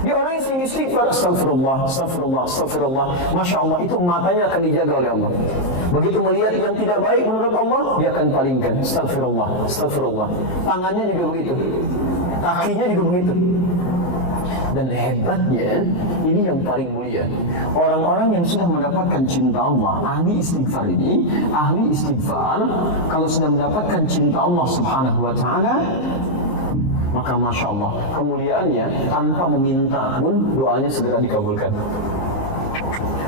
Dia orang yang sering istighfar, astagfirullah, astagfirullah, astagfirullah. Masya Allah, itu matanya akan dijaga oleh Allah. Begitu melihat yang tidak baik menurut Allah, dia akan palingkan, astagfirullah, astagfirullah. Tangannya juga begitu, kakinya juga begitu. Dan hebatnya, ini yang paling mulia. Orang-orang yang sudah mendapatkan cinta Allah, ahli istighfar ini, ahli istighfar, kalau sudah mendapatkan cinta Allah Subhanahu wa Ta'ala, maka Masya Allah, kemuliaannya tanpa meminta pun doanya segera dikabulkan.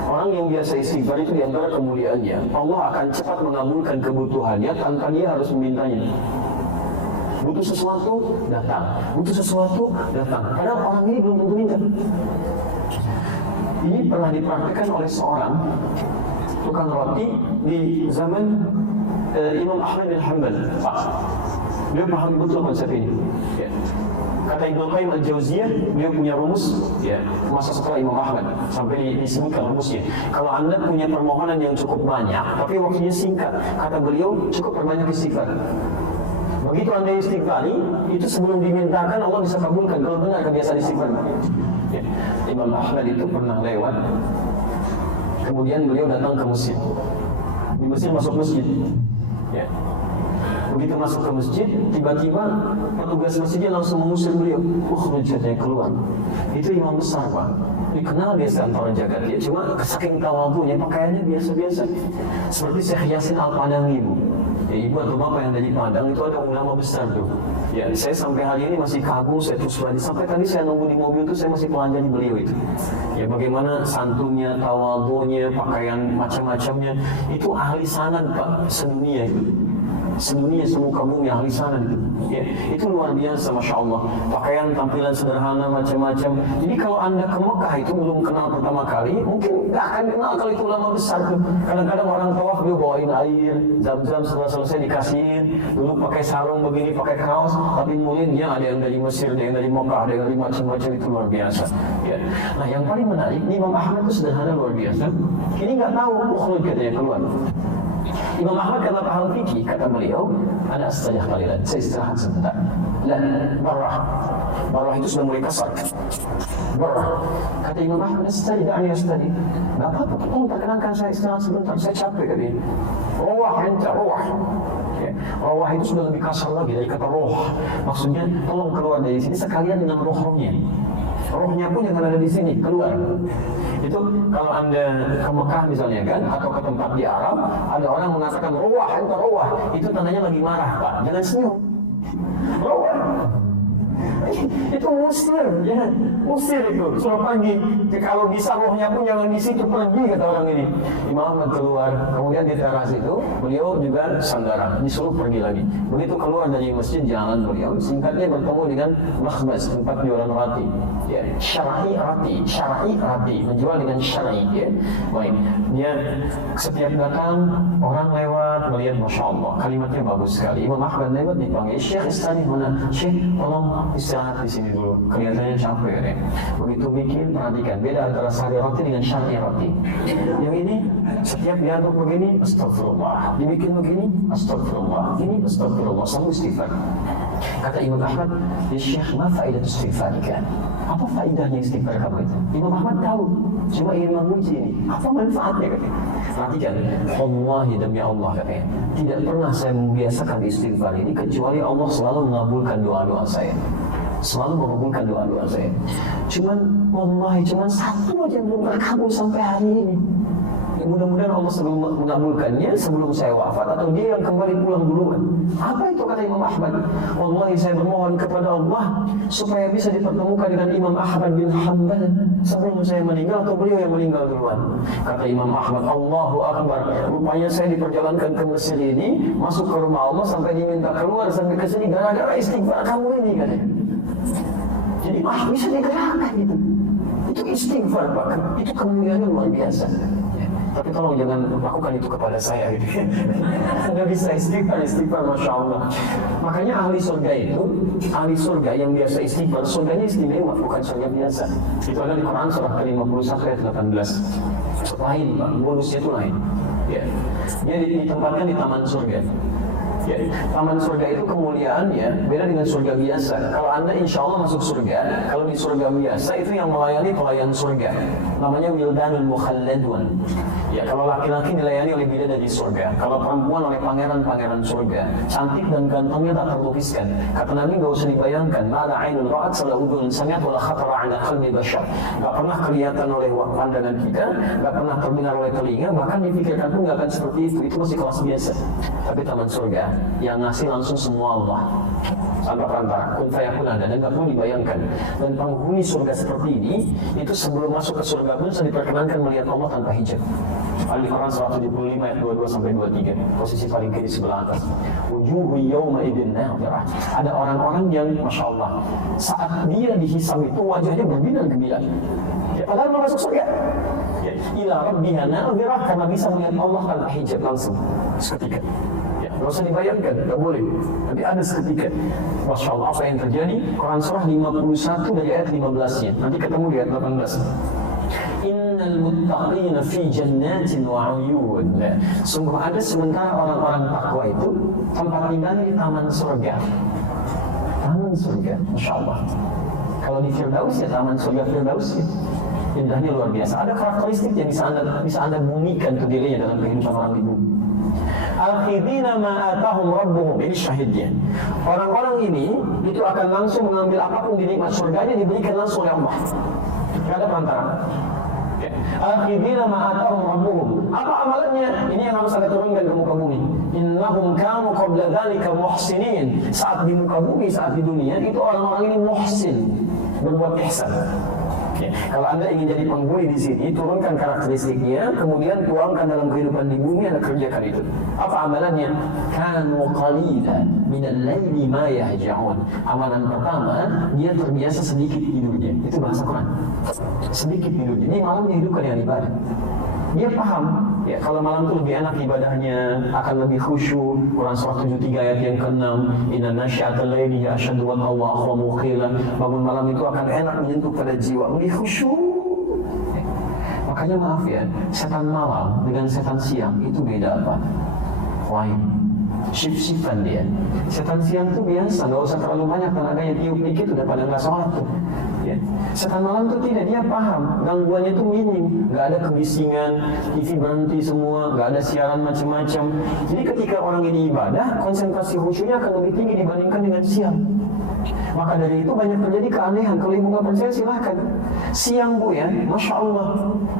Orang yang biasa istighfar itu diantara kemuliaannya, Allah akan cepat mengabulkan kebutuhannya tanpa dia harus memintanya. Butuh sesuatu, datang. Butuh sesuatu, datang. Kadang orang ini belum tentu minta. Ini pernah dipraktikkan oleh seorang tukang roti di zaman Imam Ahmad bin Hanbal. Pak, dia paham betul konsep ini. Ya. Kata Ibnu Qayyim al-Jauziyah, dia punya rumus, ya, masa setelah Imam Ahmad sampai disebutkan rumusnya. Kalau Anda punya permohonan yang cukup banyak, tapi waktunya singkat, kata beliau cukup perbanyak istighfar. Begitu Anda istighfari, itu sebelum dimintakan Allah bisa kabulkan. Kalau benar kebiasaan istighfar. Ya. Imam Ahmad itu pernah lewat, kemudian beliau datang ke masjid. Di masjid masuk masjid. Ya. Begitu masuk ke masjid, tiba-tiba petugas masjidnya langsung mengusir beliau. Katanya keluar. Itu imam besar, Pak. Dikenal biasa antara jagat dia. Cuma saking tawadhunya, pakaiannya biasa-biasa. Seperti Syekh Yasin Al-Padangi, Bu. Ya, ibu atau bapak yang dari Padang itu ada ulama besar tuh. Ya, saya sampai hari ini masih kagum, saya terus lagi. Sampai tadi saya nunggu di mobil tuh, saya masih pelajari beliau itu. Ya, bagaimana santunnya, tawadhunya, pakaian macam-macamnya. Itu ahli sanad, Pak, sedunia itu. Sedunia semuka bumi ahli sanad itu. Ya, itu luar biasa, Masya Allah. Pakaian, tampilan sederhana, macam-macam. Jadi kalau Anda ke Mekah itu belum kenal pertama kali, mungkin nggak akan kenal kalau itu ulama besar tuh. Kadang-kadang orang tawaf dia bawain air, zam-zam setelah selesai dikasihin. Dulu pakai sarung begini, pakai kaos, tapi muridnya ada yang dari Mesir, ada yang dari Mekah, ada yang dari macam-macam, itu luar biasa. Ya. Nah, yang paling menarik, Imam Ahmad itu sederhana luar biasa. Ini nggak tahu, katanya keluar. Imam Ahmad kata ahli fikih, kata beliau, ada astajah kalian, saya istirahat sebentar. Dan barah itu sudah mulai kasar. Barah, kata Imam Ahmad, astajah, ani astajah. Gak apa-apa, tolong perkenankan saya istirahat sebentar, saya capek kata dia. Rawah, enta, rawah. Rawah itu sudah lebih kasar lagi dari kata roh. Maksudnya, tolong keluar dari sini sekalian dengan roh-rohnya. Rohnya pun jangan ada di sini, keluar. Itu kalau Anda ke Mekah misalnya kan, atau ke tempat di Arab, ada orang mengatakan rawah, anta rawah, itu tandanya lagi marah, Pak. Jangan senyum. Rawah. Itu musir, ya, musir itu. Suruh panggil. Kalau bisa rohnya pun jangan di situ, pergi kata orang ini. Imam Ahmad keluar, kemudian di teras itu beliau juga sandaran, disuruh pergi lagi. Begitu keluar dari masjid, jalan beliau. Singkatnya bertemu dengan makhbaz, tempat jualan roti. Ya, syar'i roti, menjual dengan syar'i. Ya, baik. Dia setiap datang orang lewat melihat, Masya Allah, kalimatnya bagus sekali. Imam Ahmad lewat dipanggil, Syekh istani mana? Syekh, tolong istirahat di sini dulu. Kelihatannya capek ya. Begitu bikin, perhatikan beda antara sari roti dengan syar'i roti. Yang ini setiap diaduk begini, astagfirullah. Dibikin begini, astagfirullah. Ini astagfirullah. Selalu istighfar. Kata Imam Ahmad, ya Syekh, ma faidah istighfarika? Apa faedahnya istighfar kamu itu? Imam Ahmad tahu, cuma ingin memuji ini. Apa manfaatnya katanya? Perhatikan, Wallahi demi Allah katanya, tidak pernah saya membiasakan istighfar ini kecuali Allah selalu mengabulkan doa-doa saya. Selalu mengabulkan doa-doa saya. Cuman, wallahi, cuman satu aja yang belum terkabul sampai hari ini. Mudah-mudahan Allah sebelum mengabulkannya sebelum saya wafat atau dia yang kembali pulang duluan. Apa itu kata Imam Ahmad? Wallahi saya bermohon kepada Allah supaya bisa dipertemukan dengan Imam Ahmad bin Hanbal sebelum saya meninggal atau beliau yang meninggal duluan. Kata Imam Ahmad, Allahu Akbar. Rupanya saya diperjalankan ke Mesir ini, masuk ke rumah Allah sampai diminta keluar sampai ke sini gara-gara istighfar kamu ini katanya. Jadi bisa digerakkan itu. Itu istighfar Pak. Itu kemuliaannya luar biasa. Tapi tolong jangan lakukan itu kepada saya gitu. Nggak bisa istighfar, Masya Allah. Makanya ahli surga yang biasa istighfar, surganya istimewa, bukan surga biasa. Itu ada di Quran surah ke-51 ayat 18. Lain Pak, bonusnya itu lain. Ya. Dia ditempatkan di taman surga. Ya, taman surga itu kemuliaannya beda dengan surga biasa. Kalau Anda insya Allah masuk surga, kalau di surga biasa itu yang melayani pelayan surga, namanya wildanul mukhalladun. Ya, kalau laki-laki dilayani oleh bidadari surga, kalau perempuan oleh pangeran-pangeran surga, cantik dan gantengnya tak terlukiskan. Kata Nabi nggak usah dibayangkan, mala ainun ra'at wala udhun sami'at wala khatara 'ala qalbi bashar. Nggak pernah kelihatan oleh pandangan kita, nggak pernah terdengar oleh telinga, bahkan dipikirkan pun nggak akan seperti itu. Itu masih kelas biasa. Tapi taman surga yang ngasih langsung semua Allah tanpa perantara, kun fayakun ada, dan nggak perlu dibayangkan. Dan penghuni surga seperti ini itu sebelum masuk ke surga pun sudah diperkenankan melihat Allah tanpa hijab. Al-Quran 175 ayat 22 sampai 23, posisi paling kiri sebelah atas. Wujuhu yawma idzin nadhirah. Ada orang-orang yang masya Allah saat dia dihisab itu wajahnya berbinar-binar. Ya, padahal mau masuk surga. Ya, ila rabbiha nadhirah, karena bisa melihat Allah tanpa hijab langsung seketika. Nggak usah dibayangkan, nggak boleh. Tapi ada seketika. Masya Allah, apa yang terjadi? Quran surah 51 dari ayat 15-nya. Nanti ketemu di ayat 18. Innal muttaqina fi jannatin wa 'uyun. Sungguh ada sementara orang-orang takwa itu tempat tinggalnya di taman surga. Taman surga, Masya Allah. Kalau di Firdaus ya taman surga Firdaus ya. Indahnya luar biasa. Ada karakteristik yang bisa anda bumikan ke dirinya dalam kehidupan orang di bumi. Al-khidina ma'atahum rabbuhum. Ini syahidnya. Orang-orang ini itu akan langsung mengambil apapun di nikmat surganya, diberikan langsung oleh Allah. Tidak ada perantara. Al-khidina ma'atahum rabbuhum. Apa amalannya? Ini yang harus ada turunkan ke muka bumi. Innahum kanu qabla dzalika muhsinin. Saat di muka bumi, saat di dunia, itu orang-orang ini muhsin, berbuat ihsan. Ya, kalau Anda ingin jadi penghuni di sini, turunkan karakteristiknya, kemudian tuangkan dalam kehidupan di bumi, Anda kerjakan itu. Apa amalannya? Kanu qalilan minal laili ma yahja'un. Amalan pertama, dia terbiasa sedikit tidurnya. Itu bahasa Quran. Sedikit tidurnya. Ini malam dihidupkan dengan ibadah. Dia paham, ya kalau malam itu lebih enak ibadahnya, akan lebih khusyuk. Quran surah 73 ayat yang ke-6, inna nasya'atal laili asyaddu wa aqwamu qila. Bangun malam itu akan enak menyentuh pada jiwa, lebih khusyuk. Makanya maaf ya, setan malam dengan setan siang itu beda apa? Lain. Shift-shiftan dia. Setan siang itu biasa, nggak usah terlalu banyak tenaganya, tiup dikit udah pada nggak sholat tuh. Ya. Setan malam itu tidak, dia paham gangguannya itu minim, nggak ada kebisingan, TV berhenti semua, nggak ada siaran macam-macam. Jadi ketika orang ini ibadah, konsentrasi khusyuknya akan lebih tinggi dibandingkan dengan siang. Maka dari itu banyak terjadi keanehan. Kalau ibu nggak percaya silahkan. Siang bu ya, masya Allah.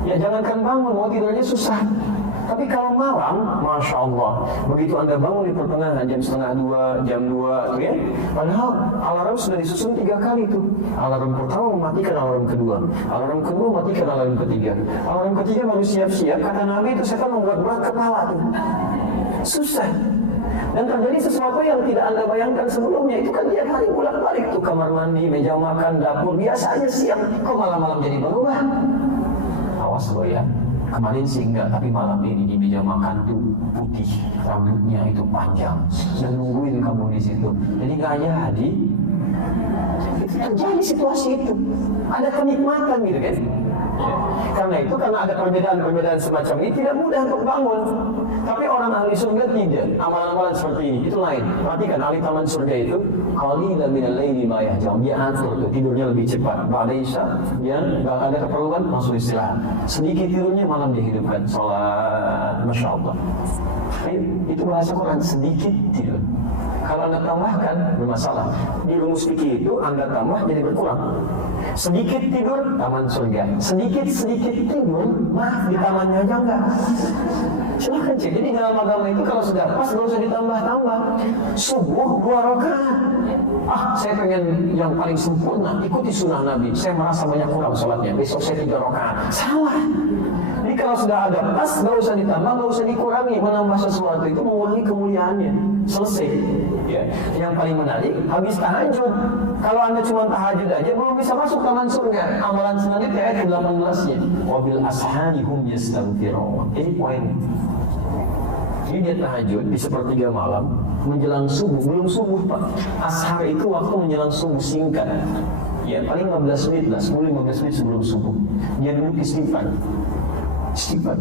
Ya jangankan bangun, mau tidurnya susah. Tapi kalau malam, masya Allah, begitu anda bangun di pertengahan jam 1:30, jam 2, ya, padahal alarm sudah disusun 3 kali tuh. Alarm pertama mematikan alarm kedua, alarm kedua mematikan alarm ketiga, alarm ketiga baru siap-siap. Kata Nabi itu setan membuat berat kepala tuh, susah. Dan terjadi sesuatu yang tidak anda bayangkan sebelumnya. Itu kan tiap hari bolak-balik tuh, kamar mandi, meja makan, dapur, biasa aja siang. Kok malam-malam jadi berubah? Awas lo ya. Kemarin sih enggak, tapi malam ini di meja makan tuh putih, rambutnya itu panjang, dan nungguin kamu di situ. Jadi nggak jadi. Itu terjadi situasi itu. Ada kenikmatan gitu kan. Karena itu, karena ada perbedaan-perbedaan semacam ini, tidak mudah untuk bangun. Tapi orang ahli surga tidak. Amalan-amalan seperti ini, itu lain. Perhatikan, ahli taman surga itu qalilan minal laili ma yahja'un. Dia atur tuh, tidurnya lebih cepat. Ba'da isya, dia nggak ada keperluan, langsung istirahat. Sedikit tidurnya, malam dihidupkan. Salat, masya Allah. Itu bahasa Quran, sedikit tidur. Kalau anda tambahkan, bermasalah. Di rumus fikih itu, anda tambah jadi berkurang. Sedikit tidur, taman surga. Sedikit-sedikit tidur, maaf, di tamannya aja enggak. Silahkan cek. Jadi dalam agama itu kalau sudah pas, nggak usah ditambah-tambah. Subuh 2 rakaat. Saya pengen yang paling sempurna, ikuti sunnah Nabi. Saya merasa banyak kurang sholatnya, besok saya 3 rakaat. Salah. Jadi kalau sudah ada pas, nggak usah ditambah, nggak usah dikurangi. Menambah sesuatu itu mengurangi kemuliaannya. Selesai. Ya. Yang paling menarik, habis tahajud. Kalau anda cuma tahajud aja, belum bisa masuk taman surga. Amalan selanjutnya ayat 18-nya. Wabil ashari hum yastaghfirun. Ini poin. Ini dia tahajud di sepertiga malam, menjelang subuh. Belum subuh pak. Ashar itu waktu menjelang subuh singkat. Ya paling 15 menit lah, 10-15 menit sebelum subuh. Dia duduk istighfar. istighfar.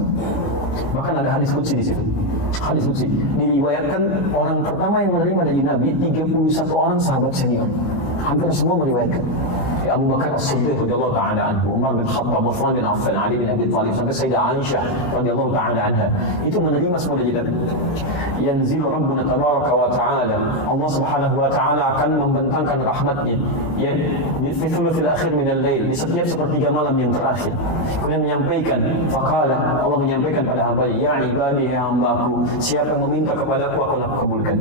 Bahkan ada hadis qudsi di situ. Hadis qudsi diriwayatkan orang pertama yang menerima dari Nabi 31 orang sahabat senior. Hampir semua meriwayatkan. Ya Abu Bakar As-Siddiq radhiyallahu ta'ala anhu, Umar bin Khattab, Uthman bin Affan, Ali bin Abi Thalib, sampai Sayyidah Aisyah radhiyallahu ta'ala anha. Itu menerima semua dari Nabi. Yanzilu Rabbuna tabaraka wa ta'ala. Allah Subhanahu wa ta'ala akan membentangkan rahmatnya ya di thuluthil akhir min al-lail, di setiap sepertiga malam yang terakhir. Kemudian menyampaikan, faqala, Allah menyampaikan pada hamba-Nya, ya ibadi, ya hamba-Ku, siapa yang meminta kepadaku aku akan kabulkan.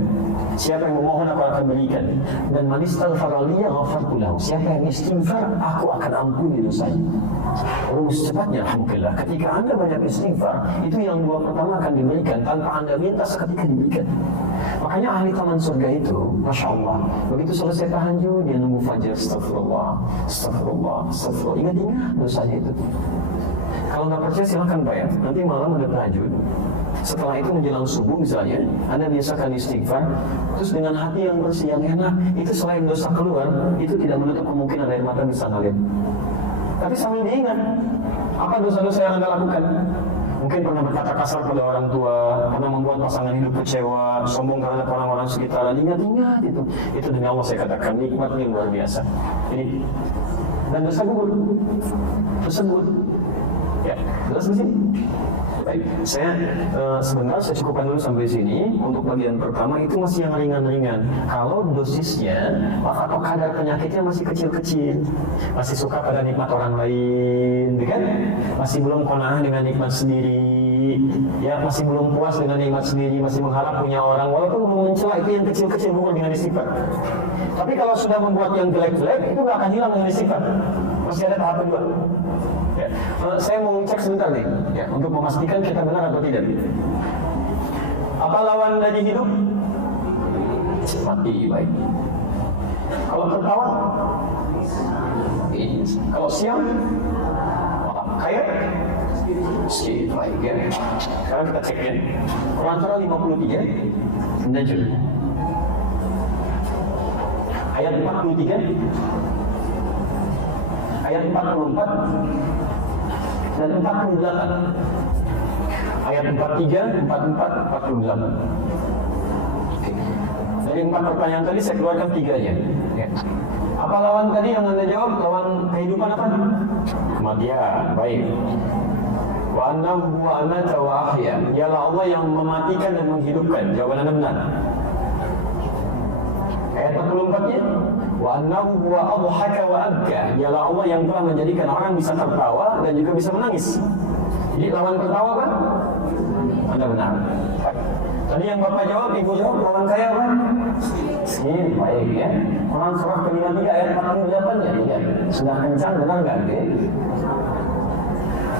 Siapa yang memohon aku akan berikan. Dan man istaghfara li ghafartu lahu. Siapa yang istighfar, aku akan ampuni dosanya. Rumus cepatnya, alhamdulillah. Ketika Anda banyak istighfar, itu yang dua pertama akan diberikan tanpa Anda minta, seketika diberikan. Makanya ahli taman surga itu, Masya Allah, begitu selesai tahajud, dia nunggu fajar, astagfirullah, astagfirullah, astagfirullah. Ingat-ingat dosanya itu. Kalau nggak percaya silahkan bayar. Nanti malam ada tahajud. Setelah itu menjelang subuh misalnya, Anda biasakan istighfar, terus dengan hati yang bersih, yang enak, itu selain dosa keluar, itu tidak menutup kemungkinan air mata bisa ngalir. Tapi sambil diingat, apa dosa-dosa yang Anda lakukan? Mungkin pernah berkata kasar pada orang tua, pernah membuat pasangan hidup kecewa, sombong terhadap orang-orang sekitar. Ingat-ingat itu. Itu demi Allah saya katakan, nikmat yang luar biasa. Ini dan dosa gugur, dosa gugur. Ya, jelas di sini. Baik, saya sebentar saya cukupkan dulu sampai sini. Untuk bagian pertama itu masih yang ringan-ringan. Kalau dosisnya atau kadar penyakitnya masih kecil-kecil, masih suka pada nikmat orang lain, kan? Masih belum qanaah dengan nikmat sendiri, ya masih belum puas dengan nikmat sendiri, masih mengharap punya orang, walaupun belum mencela, itu yang kecil-kecil bukan dengan istighfar. Tapi kalau sudah membuat yang jelek-jelek, itu nggak akan hilang dengan istighfar. Masih ada tahap kedua. Ya. Saya mau cek sebentar nih, ya, untuk memastikan kita benar atau tidak. Apa lawan dari hidup? Mati, baik. Kalau tertawa? Kalau siang? Kaya? Miskin, baik ya. Sekarang kita cek ya. Quran surah 53, Najm. Ayat 43, ayat 44, dan 48. Ayat 43, 44, 48. Oke. Dari 4 pertanyaan tadi saya keluarkan 3-nya. Ya. Apa lawan tadi yang Anda jawab? Lawan kehidupan apa? Kematian. Baik. Wa annahu huwa amata wa ahya. Dialah Allah yang mematikan dan menghidupkan. Jawaban Anda benar. Ayat 44-nya, wa annahu huwa adhaka wa abka. Dialah Allah yang telah menjadikan orang bisa tertawa dan juga bisa menangis. Jadi lawan tertawa kan? Anda benar. Tadi yang Bapak jawab, Ibu jawab, lawan kaya apa? Miskin, baik ya. Quran surah ke-53 ayat 48 ya, ya. Sudah kencang, benar nggak?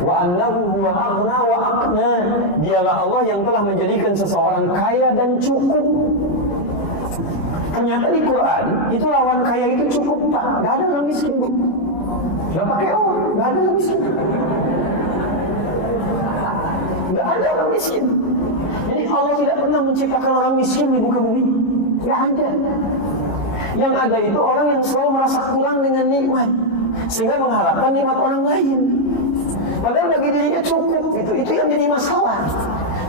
Wa annahu huwa aghna wa aqna. Dialah Allah yang telah menjadikan seseorang kaya dan cukup. Ternyata di Quran itu lawan kaya itu cukup, Pak. Gak ada orang miskin, Bu. Gak pakai orang, gak ada orang miskin. Gak ada orang miskin. Jadi Allah tidak pernah menciptakan orang miskin di muka bumi. Gak ada. Yang ada itu orang yang selalu merasa kurang dengan nikmat, sehingga mengharapkan nikmat orang lain. Padahal bagi dirinya cukup, itu yang jadi masalah.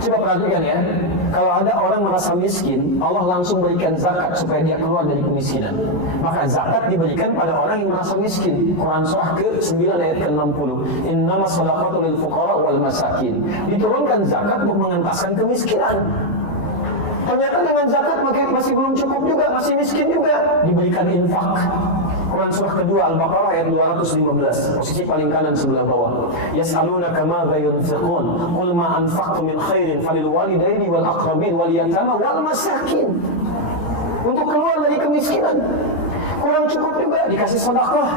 Coba perhatikan ya, kalau ada orang merasa miskin, Allah langsung berikan zakat supaya dia keluar dari kemiskinan. Maka zakat diberikan pada orang yang merasa miskin. Quran surah ke-9 ayat ke-60. Innamas shadaqatu lil fuqara wal masakin. Diturunkan zakat untuk mengentaskan kemiskinan. Ternyata dengan zakat masih belum cukup juga, masih miskin juga. Diberikan infak. Quran surah kedua Al-Baqarah ayat 215, posisi paling kanan sebelah bawah. Yas'alunaka madza yunfiqun qul ma anfaqtum min khairin falil walidaini wal aqrabin wal yatama wal masakin. Untuk keluar dari kemiskinan. Kurang cukup juga dikasih sedekah.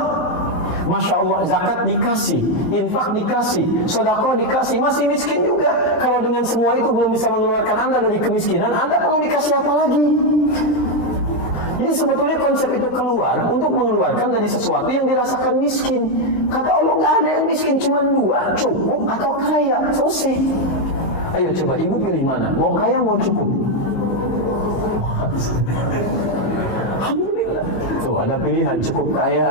Masya Allah, zakat dikasih, infak dikasih, sedekah dikasih, masih miskin juga. Kalau dengan semua itu belum bisa mengeluarkan Anda dari kemiskinan, Anda perlu dikasih apa lagi? Jadi sebetulnya konsep itu keluar untuk mengeluarkan dari sesuatu yang dirasakan miskin. Kata Allah nggak ada yang miskin, cuma dua, cukup atau kaya. Selesai. Ayo coba ibu pilih mana? Mau kaya mau cukup? Alhamdulillah. Tuh ada pilihan cukup kaya.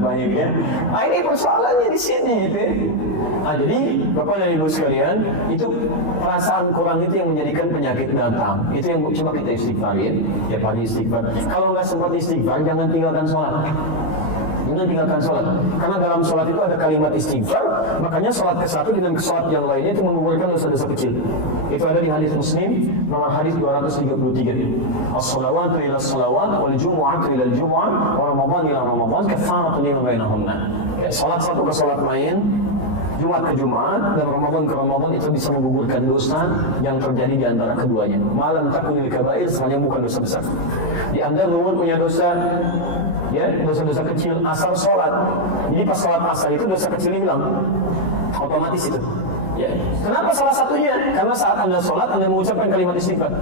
Baik ya. Nah, ini persoalannya di sini gitu ya. Nah, jadi Bapak dan Ibu sekalian, itu perasaan kurang itu yang menjadikan penyakit datang. Itu yang coba kita istighfar ya. Ya pagi istighfar. Kalau nggak sempat istighfar, jangan tinggalkan sholat. Jangan tinggalkan sholat. Karena dalam sholat itu ada kalimat istighfar. Makanya sholat ke satu dengan sholat yang lainnya itu menggugurkan dosa-dosa kecil. Itu ada di hadis Muslim nomor hadis 233. As-salawatu ila as-salawat wal jumu'atu ila al-jumu'ah wa ramadan ila ramadan kafaratun lima bainahunna. Ya, sholat satu ke sholat lain, Jumat ke Jumat dan Ramadan ke Ramadan itu bisa menggugurkan dosa yang terjadi di antara keduanya. Malam takunil kabair, semuanya bukan dosa besar. Di Anda mungkin punya dosa, ya dosa-dosa kecil asal sholat. Jadi pas sholat asar itu dosa kecil hilang, otomatis itu. Ya. Kenapa salah satunya? Karena saat Anda sholat Anda mengucapkan kalimat istighfar.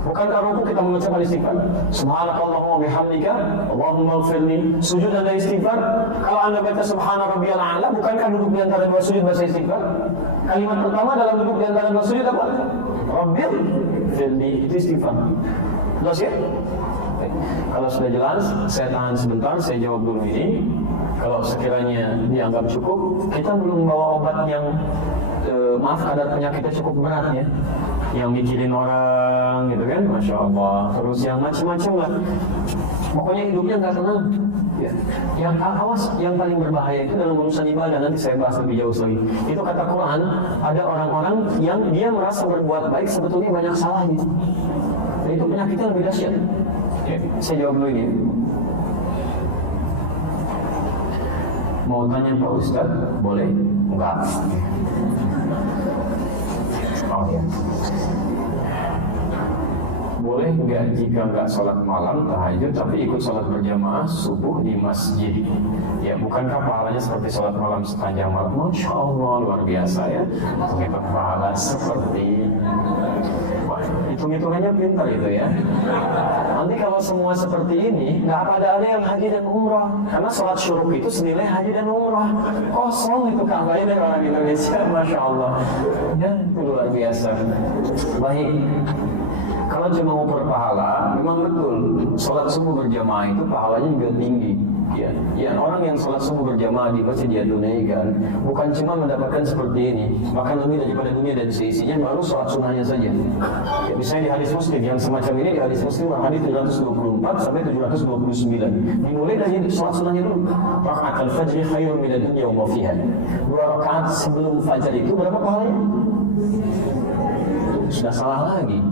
Bukankah rukuk kita mengucapkan istighfar? Subhanakallahumma bihamdika, Allahumma ighfirli. Sujud Anda istighfar. Kalau Anda baca subhana rabbiyal a'la, bukankah duduk di antara dua sujud bahasa istighfar? Kalimat pertama dalam duduk di antara dua sujud apa? Rabbil firli, itu istighfar. Jelas ya? Kalau sudah jelas, saya tahan sebentar, saya jawab dulu ini. Kalau sekiranya dianggap cukup, kita belum bawa obat yang maaf kadar penyakitnya cukup berat ya, yang mikirin orang gitu kan, masya Allah, terus yang macam-macam lah, pokoknya hidupnya nggak tenang ya. Yang awas, yang paling berbahaya itu dalam urusan ibadah, nanti saya bahas lebih jauh lagi. Itu kata Quran, ada orang-orang yang dia merasa berbuat baik sebetulnya banyak salahnya, dan itu penyakitnya lebih dahsyat ya. Saya jawab dulu ini. Mau tanya Pak Ustadz, boleh? Enggak. Oh ya. Boleh nggak jika nggak sholat malam tahajud tapi ikut sholat berjamaah subuh di masjid? Ya, bukankah pahalanya seperti sholat malam sepanjang malam? Masya Allah, luar biasa ya. Mengikat pahala seperti, wah, hitung-hitungannya pintar itu ya. Nanti kalau semua seperti ini, nggak ada yang haji dan umrah. Karena sholat syuruk itu senilai haji dan umrah. Kosong itu kabarnya dari orang Indonesia, Masya Allah. Ya, itu luar biasa. Baik. Kalau cuma mau berpahala, memang betul. Sholat subuh berjamaah itu pahalanya juga tinggi. Ya, orang yang sholat subuh berjamaah di masjid dia tunaikan, bukan cuma mendapatkan seperti ini, bahkan lebih daripada dunia dan seisinya, baru sholat sunnahnya saja. Ya, misalnya di hadis Muslim yang semacam ini, di hadis Muslim hadis 724 sampai 729, dimulai dari sholat sunnahnya dulu. Rakaat al-fajr khairun minad dunya wa ma fiha. 2 rakaat sebelum fajar itu berapa pahalanya? Sudah salah lagi.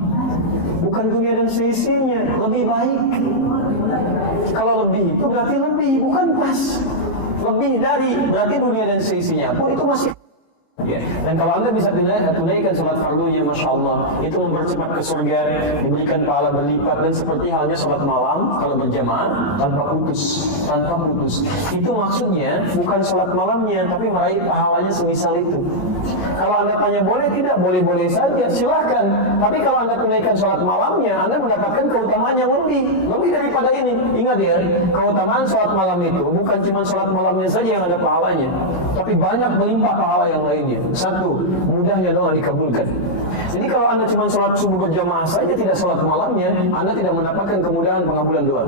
Bukan dunia dan seisinya, lebih baik. Kalau lebih itu berarti lebih, bukan pas. Lebih dari, berarti dunia dan seisinya pun itu masih. Ya. Dan kalau Anda bisa tunaikan sholat fardunya, Masya Allah, itu mempercepat ke surga, diberikan pahala berlipat, dan seperti halnya sholat malam kalau berjamaah tanpa putus. Itu maksudnya bukan sholat malamnya, tapi meraih pahalanya semisal itu. Kalau Anda tanya boleh tidak, boleh-boleh saja, silahkan. Tapi kalau Anda tunaikan sholat malamnya, Anda mendapatkan keutamaan yang lebih daripada ini. Ingat ya, keutamaan sholat malam itu bukan cuma sholat malamnya saja yang ada pahalanya, tapi banyak melimpah pahala yang lainnya. Satu, mudahnya doa dikabulkan. Jadi kalau Anda cuma sholat subuh berjamaah saja, tidak sholat malamnya, Anda tidak mendapatkan kemudahan pengabulan doa.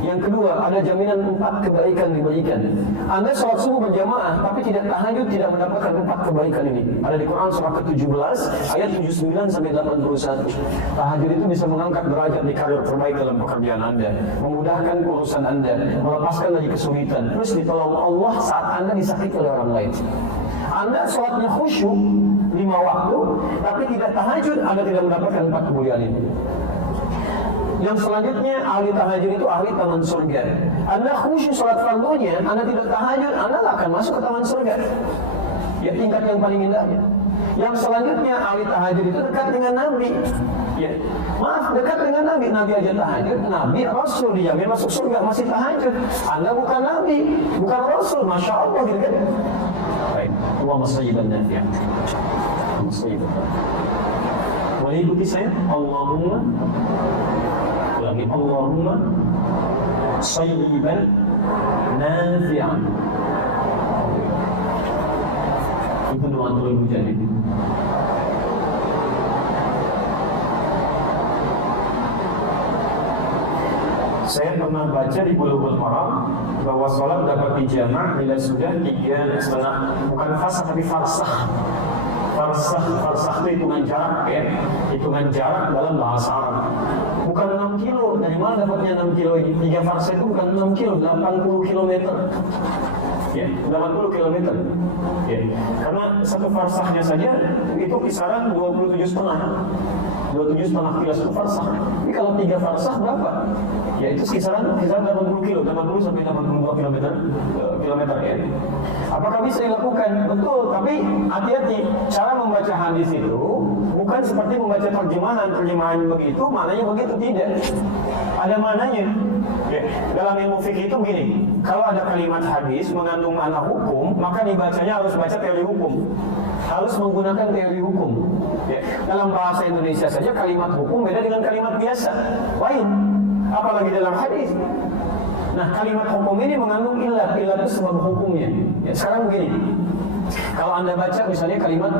Yang kedua, ada jaminan 4 kebaikan diberikan. Anda sholat subuh berjamaah, tapi tidak tahajud, tidak mendapatkan 4 kebaikan ini. Ada di Quran surah ke-17, ayat 79 sampai 81. Tahajud itu bisa mengangkat derajat di karir terbaik dalam pekerjaan Anda, memudahkan urusan Anda, melepaskan dari kesulitan, terus ditolong Allah saat Anda disakiti oleh orang lain. Anda sholatnya khusyuk 5 waktu, tapi tidak tahajud, Anda tidak mendapatkan 4 kemuliaan ini. Yang selanjutnya, ahli tahajud itu ahli taman surga. Anda khusyuk sholat fardunya, Anda tidak tahajud, Anda tidak akan masuk ke taman surga. Ya, tingkat yang paling indahnya. Yang selanjutnya, ahli tahajud itu dekat dengan Nabi. Ya, maaf, dekat dengan Nabi. Nabi aja tahajud, Nabi Rasul dijamin masuk surga, masih tahajud. Anda bukan Nabi, bukan Rasul, Masya Allah gitu kan. Baik, Allahumma sayyiban nafi'an. Allahumma sayyiban. Boleh ikuti saya? Allahumma sayyiban nafi'an. Itu doa turun hujan itu. Saya pernah baca di Bulughul Maram bahwa sholat dapat dijamak bila sudah 3,5, bukan fasah tapi farsah. Farsah itu hitungan jarak ya, hitungan jarak dalam bahasa Arab. Bukan 6 kilo, dari mana dapatnya 6 kilo ini? 3 farsah itu bukan 6 kilo, 80 kilometer. Ya, 80 kilometer. Ya, karena satu farsahnya saja itu kisaran 27,5 kilo satu farsah. Ini kalau 3 farsah berapa? Ya itu kisaran 80 kilo, 80 sampai 82 kilometer ya. Apakah bisa dilakukan? Betul, tapi hati-hati. Cara membaca hadis itu bukan seperti membaca terjemahan begitu, maknanya begitu, tidak. Ada maknanya. Ya, dalam ilmu fikih itu begini, kalau ada kalimat hadis mengandung makna hukum, maka dibacanya harus baca teori hukum. Harus menggunakan teori hukum. Ya, dalam bahasa Indonesia saja kalimat hukum beda dengan kalimat biasa. Lain. Apalagi dalam hadis. Nah, kalimat hukum ini mengandung ilat itu sebab hukumnya. Ya, sekarang begini. Kalau Anda baca misalnya kalimat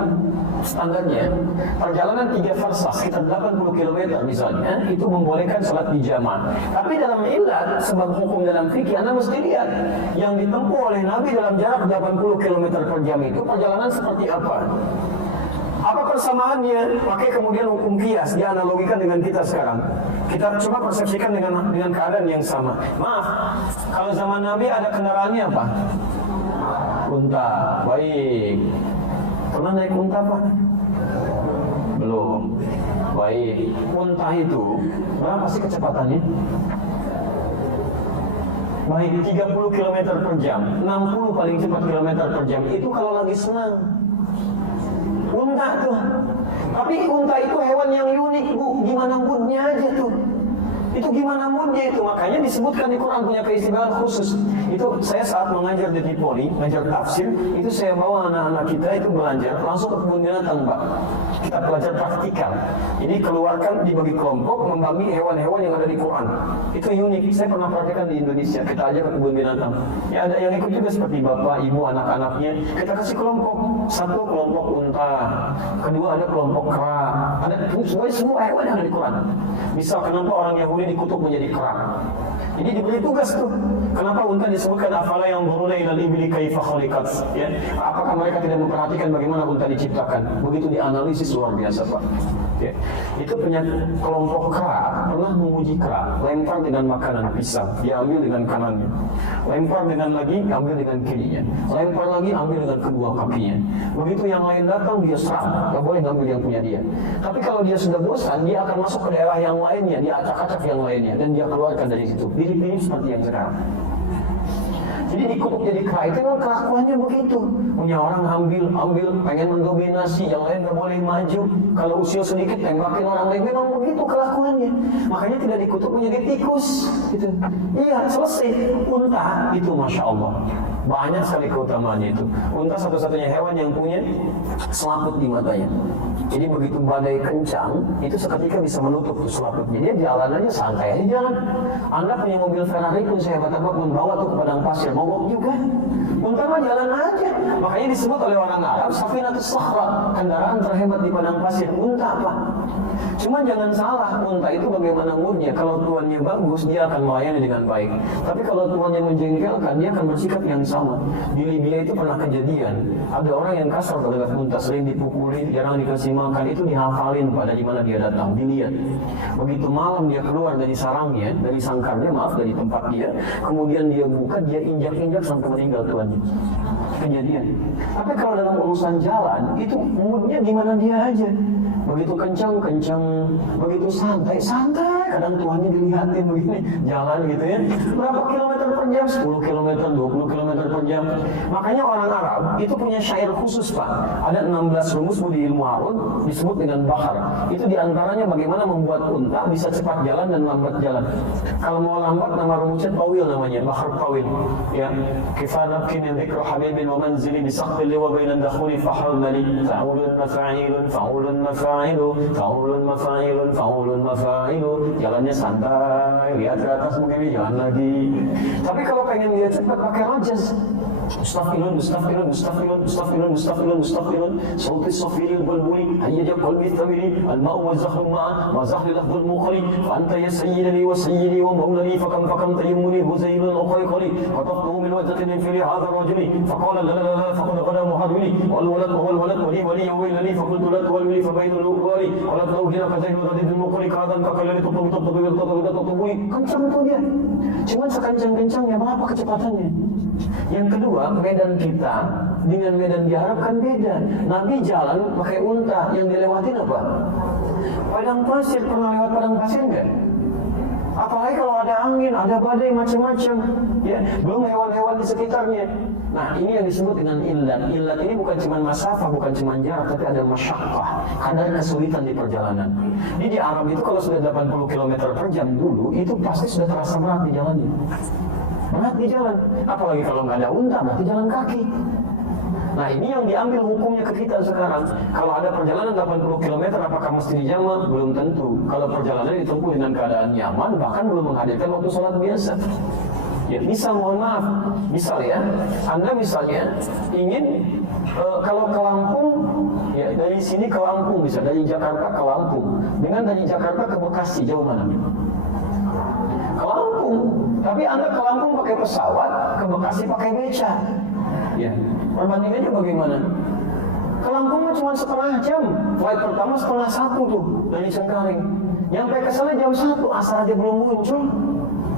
standarnya, perjalanan 3 farsah sekitar 80 km misalnya, itu membolehkan sholat di jamaah. Tapi dalam ilat, sebab hukum dalam fikih, Anda mesti lihat yang ditempuh oleh Nabi dalam jarak 80 km per jam itu perjalanan seperti apa. Apa persamaannya? Pakai kemudian hukum kias, dianalogikan dengan kita sekarang. Kita coba persepsikan dengan keadaan yang sama. Maaf, kalau zaman Nabi ada kendaraannya apa? Unta. Baik. Pernah naik unta Pak? Belum. Baik. Unta itu berapa sih kecepatannya? Baik, 30 km per jam, 60 paling cepat kilometer per jam. Itu kalau lagi senang. Unta tuh. Tapi unta itu hewan yang unik, Bu. Gimana moodnya aja tuh. Itu gimana moodnya itu. Makanya disebutkan di Quran punya keistimewaan khusus. Itu saya saat mengajar di Tripoli, mengajar tafsir, itu saya bawa anak-anak kita itu belajar langsung ke kebun binatang, Pak. Kita belajar praktikal. Ini keluarkan dibagi kelompok membagi hewan-hewan yang ada di Quran. Itu unik. Saya pernah praktikkan di Indonesia. Kita ajak ke kebun binatang. Ya ada yang ikut juga seperti bapak, ibu, anak-anaknya. Kita kasih kelompok. Satu kelompok unta, kedua ada kelompok kera. Ada semua hewan yang ada di Quran. Misal kenapa orang Yahudi dikutuk menjadi kera? Ini diberi tugas tuh. Kenapa unta disebutkan afala yang buruna ilal ibli kaifa khuliqat? Ya, apakah mereka tidak memperhatikan bagaimana unta diciptakan? Begitu dianalisis luar biasa, Pak. Ya. Itu punya kelompok kera pernah menguji kera, lempar dengan makanan pisang, diambil dengan kanannya. Lempar dengan lagi, ambil dengan kirinya. Lempar lagi, ambil dengan kedua kakinya. Begitu yang lain datang, dia serang. Gak boleh ngambil yang punya dia. Tapi kalau dia sudah bosan, dia akan masuk ke daerah yang lainnya, dia acak-acak yang lainnya, dan dia keluarkan dari situ. Mirip-mirip seperti yang sekarang. Jadi dikutuk jadi kera itu memang kelakuannya begitu. Punya orang ambil, pengen mendominasi, yang lain gak boleh maju. Kalau usia sedikit tembakin orang lain, memang begitu kelakuannya. Makanya tidak dikutuk menjadi tikus. Gitu. Iya, selesai. Unta itu Masya Allah. Banyak sekali keutamaannya itu. Unta satu-satunya hewan yang punya selaput di matanya. Jadi begitu badai kencang, itu seketika bisa menutup tuh selaputnya. Dia jalan aja santai aja jalan. Anda punya mobil Ferrari pun saya katakan membawa tuh ke padang pasir, mogok juga. Unta mah jalan aja. Makanya disebut oleh orang Arab Safinatus Sahra, kendaraan terhebat di padang pasir. Unta apa? Cuma jangan salah, unta itu bagaimana moodnya. Kalau tuannya bagus, dia akan melayani dengan baik. Tapi kalau tuannya menjengkelkan, dia akan bersikap yang sama. Di Libya itu pernah kejadian, ada orang yang kasar terhadap unta, sering dipukulin, jarang dikasih makan, itu dihafalin pada di mana dia datang, dilihat. Begitu malam dia keluar dari sarangnya, dari sangkarnya, dari tempat dia, kemudian dia buka, dia injak-injak sampai meninggal tuannya. Kejadian. Tapi kalau dalam urusan jalan, itu moodnya gimana dia aja. Begitu kencang, begitu santai. Kadang tuannya dilihatin begini, jalan gitu ya. Berapa kilometer per jam? 10 kilometer, 20 kilometer per jam. Makanya orang Arab itu punya syair khusus, Pak. Ada 16 rumus di ilmu Harun, disebut dengan bahar. Itu diantaranya bagaimana membuat unta bisa cepat jalan dan lambat jalan. Kalau mau lambat, nama rumusnya tawil namanya, bahar tawil. Ya, kifana kinin dzikru habibin wa manzili bisaqtil wa bainan dakhuli fahal mali fa'ulun mafa'ilun. Jalannya santai, lihat ke atas begini, jalan lagi. Tapi kalau pengen dia cepat pakai rajas. mustafilun sauti safiril bulbuli hayya qalbi thamiri al-ma'u wa zahru ma'a wa zahri lahbul muqri fa anta ya sayyidani wa sayyidi wa mawlani fakam tayammuni huzailun uqayqali wa taqtuhu min wajhatin min fili hadha rajuli faqala la la la faqad qala muhadwili wal walad wali yawilani faqultu la tuwalli fa bainul uqwali qala tawhina fa zainu radidul muqri kadan fakalani tutubu kencang tuh dia, cuman sekencang-kencangnya berapa kecepatannya. Yang kedua, medan kita dengan medan diharapkan beda. Nabi jalan pakai unta, yang dilewatin apa? Padang pasir. Pernah lewat padang pasir enggak? Apalagi kalau ada angin, ada badai macam-macam, ya, belum hewan-hewan di sekitarnya. Nah, ini yang disebut dengan illat. Illat ini bukan cuma masafah, bukan cuma jarak, tapi ada masyaqqah, kadar kesulitan di perjalanan. Jadi di Arab itu kalau sudah 80 km per jam dulu, itu pasti sudah terasa berat di jalannya. Berat di jalan. Apalagi kalau nggak ada unta, berarti jalan kaki. Nah, ini yang diambil hukumnya ke kita sekarang. Kalau ada perjalanan 80 km, apakah mesti dijama? Belum tentu. Kalau perjalanan ditempuh dengan keadaan nyaman, bahkan belum menghadirkan waktu sholat biasa. Ya, misal, mohon maaf, misal ya, Anda misalnya ingin kalau ke Lampung, ya dari sini ke Lampung, bisa dari Jakarta ke Lampung, dengan dari Jakarta ke Bekasi, jauh mana? Ke Lampung. Tapi Anda ke Lampung pakai pesawat, ke Bekasi pakai beca. Ya, perbandingannya bagaimana? Ke Lampung cuma setengah jam, flight pertama setengah satu tuh dari Cengkareng. Nyampe ke sana jam 1, asar aja belum muncul.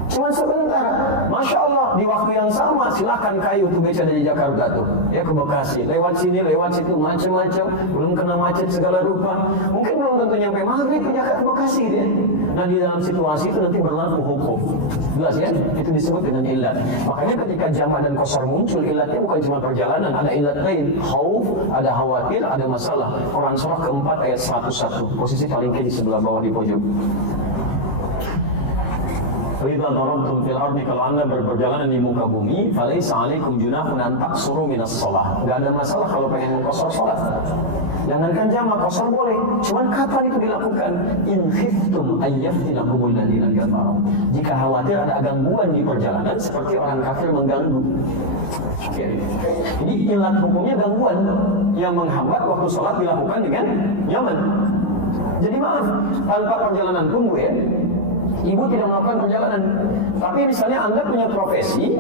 Cuma sebentar, Masya Allah, di waktu yang sama silakan kayu tuh beca dari Jakarta tuh, ya ke Bekasi, lewat sini, lewat situ, macam-macam, belum kena macet segala rupa. Mungkin belum tentu nyampe maghrib ke Jakarta, Bekasi gitu ya. Nah, di dalam situasi itu nanti berlaku hukum. Jelas ya, itu disebut dengan illat. Makanya ketika jamak dan qasar muncul, illatnya bukan cuma perjalanan, ada illat lain, khauf, ada khawatir, ada masalah. Quran surah keempat ayat 101, posisi paling kiri sebelah bawah di pojok. Idza darabtum fil ardi, kalau Anda berperjalanan di muka bumi, falaisa 'alaikum junahun an taqsuru minas shalah. Enggak ada masalah kalau pengen qasar salat. Jangankan jamak, qasar boleh. Cuman kapan itu dilakukan? In khiftum ay yaftinakumul ladzina kafaru. Jika khawatir ada gangguan di perjalanan seperti orang kafir mengganggu. Jadi ilat hukumnya gangguan yang menghambat waktu salat dilakukan dengan nyaman. Jadi maaf, tanpa perjalanan pun Bu ya, Ibu tidak melakukan perjalanan. Tapi misalnya Anda punya profesi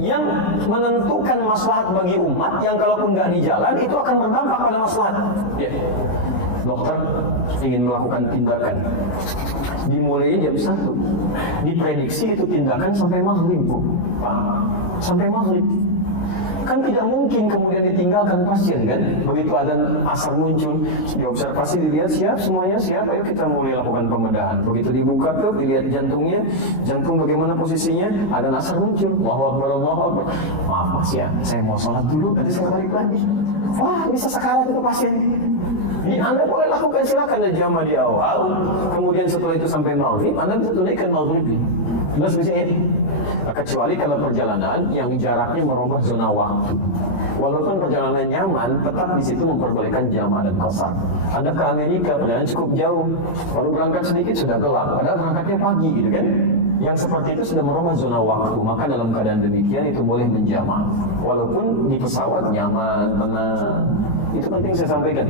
yang menentukan maslahat bagi umat, yang kalaupun nggak di jalan itu akan berdampak pada maslahat. Ya. Dokter ingin melakukan tindakan, dimulai jam 1, diprediksi itu tindakan sampai maghrib Bu. Sampai maghrib. Kan tidak mungkin kemudian ditinggalkan pasien kan? Begitu adzan asar muncul, diobservasi, dilihat siap, semuanya siap, ayo kita mulai lakukan pembedahan. Begitu dibuka tuh, dilihat jantungnya, jantung bagaimana posisinya, adzan asar muncul, Allahu Akbar, Allahu Akbar. Maaf Mas ya, saya mau sholat dulu, nanti saya balik lagi. Wah, bisa sekarat itu pasien. Jadi Anda boleh lakukan, silakan jamaah di awal, kemudian setelah itu sampai maghrib, Anda bisa tunaikan maghrib. Jelas di sini. Kecuali kalau perjalanan yang jaraknya merubah zona waktu. Walaupun perjalanan nyaman, tetap di situ memperbolehkan jamak dan qasar. Anda ke Amerika, perjalanan cukup jauh, baru berangkat sedikit sudah gelap, padahal berangkatnya pagi gitu kan. Yang seperti itu sudah merubah zona waktu, maka dalam keadaan demikian itu boleh menjamak. Walaupun di pesawat nyaman, tenang. Itu penting saya sampaikan.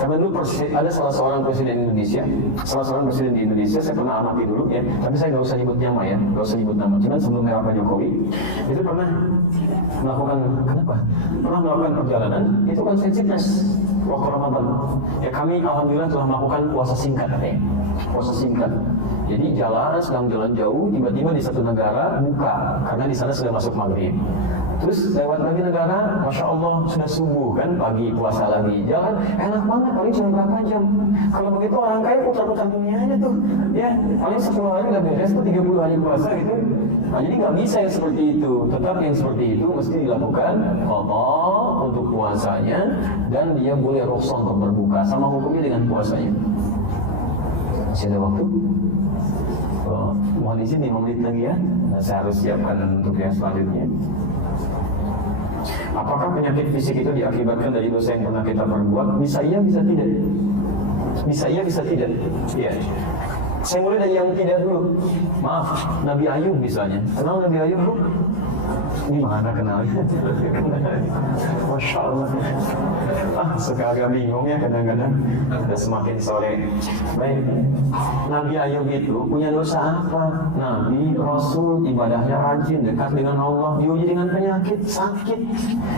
Karena dulu ada salah seorang presiden Indonesia, di Indonesia, saya pernah amati dulu ya, tapi saya nggak usah nyebut nama ya, nggak usah nyebut nama. Cuman sebelum era Pak Jokowi, itu pernah melakukan perjalanan, itu konferensi pers waktu Ramadan. Ya kami alhamdulillah telah melakukan puasa singkat ya, puasa singkat. Jadi sedang jalan jauh, tiba-tiba di satu negara buka, karena di sana sudah masuk maghrib. Terus lewat lagi negara, Masya Allah sudah subuh kan, pagi puasa lagi. Jalan enak banget, paling cuma berapa jam. Kalau begitu orang kaya putar-putar dunia aja tuh, ya paling 10 hari udah beres tuh, 30 hari puasa gitu. Nah jadi nggak bisa yang seperti itu. Tetap yang seperti itu mesti dilakukan qadha untuk puasanya, dan dia boleh rukhsah untuk berbuka, sama hukumnya dengan puasanya. Masih ada waktu? Mohon izin 5 menit lagi ya. Nah, saya harus siapkan untuk yang selanjutnya. Apakah penyakit fisik itu diakibatkan dari dosa yang pernah kita perbuat? Bisa iya, bisa tidak. Bisa iya, bisa tidak. Iya. Saya mulai dari yang tidak dulu. Maaf, Nabi Ayub misalnya. Kenal Nabi Ayub Bu? Ini mana kenalnya? Masya Allah. Suka agak bingung ya kadang-kadang. Udah semakin sore. Baik, Nabi Ayub itu punya dosa apa? Nabi, Rasul, ibadahnya rajin, dekat dengan Allah, diuji dengan penyakit, sakit.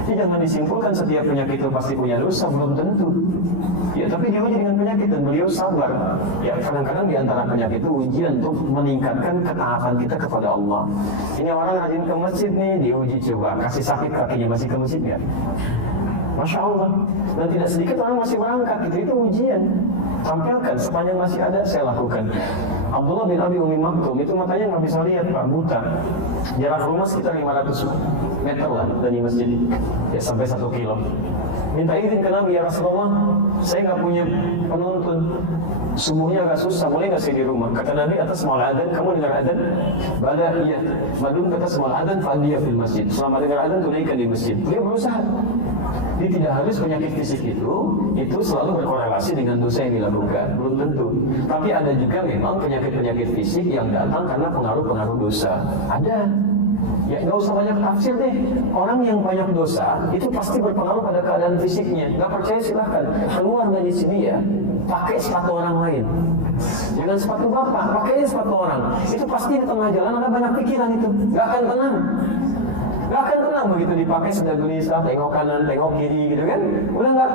Jadi jangan disimpulkan setiap penyakit itu pasti punya dosa, belum tentu. Ya, tapi diuji dengan penyakit dan beliau sabar. Ya, kadang-kadang di antara penyakit itu ujian untuk meningkatkan ketaatan kita kepada Allah. Ini orang rajin ke masjid nih, diuji coba, kasih sakit kakinya masih ke masjid nggak? Masya Allah. Dan tidak sedikit orang masih berangkat, itu ujian. Tampilkan sepanjang masih ada, saya lakukan. Abdullah bin Abi Umi Maktum itu matanya nggak bisa lihat, Pak, buta. Jarak rumah sekitar 500 meter lah dari masjid, ya sampai 1 kilo. Minta izin ke Nabi, ya Rasulullah, saya nggak punya penuntun. Subuhnya agak susah, boleh nggak saya di rumah? Kata Nabi, atas mal adzan, kamu dengar adzan? Bada, iya. Madum kata mal adzan, fa'aliyah fil masjid. Selama dengar adzan, tunaikan di masjid. Beliau berusaha. Jadi tidak harus penyakit fisik itu selalu berkorelasi dengan dosa yang dilakukan, belum tentu. Tapi ada juga memang penyakit-penyakit fisik yang datang karena pengaruh-pengaruh dosa. Ada. Ya nggak usah banyak tafsir deh. Orang yang banyak dosa itu pasti berpengaruh pada keadaan fisiknya. Nggak percaya silahkan keluar dari sini ya, pakai sepatu orang lain. Jangan sepatu bapak, pakainya sepatu orang. Itu pasti di tengah jalan ada banyak pikiran itu. Nggak akan tenang. Gak akan tenang begitu dipakai sudah gelisah, tengok kanan, tengok kiri gitu kan. Udah nggak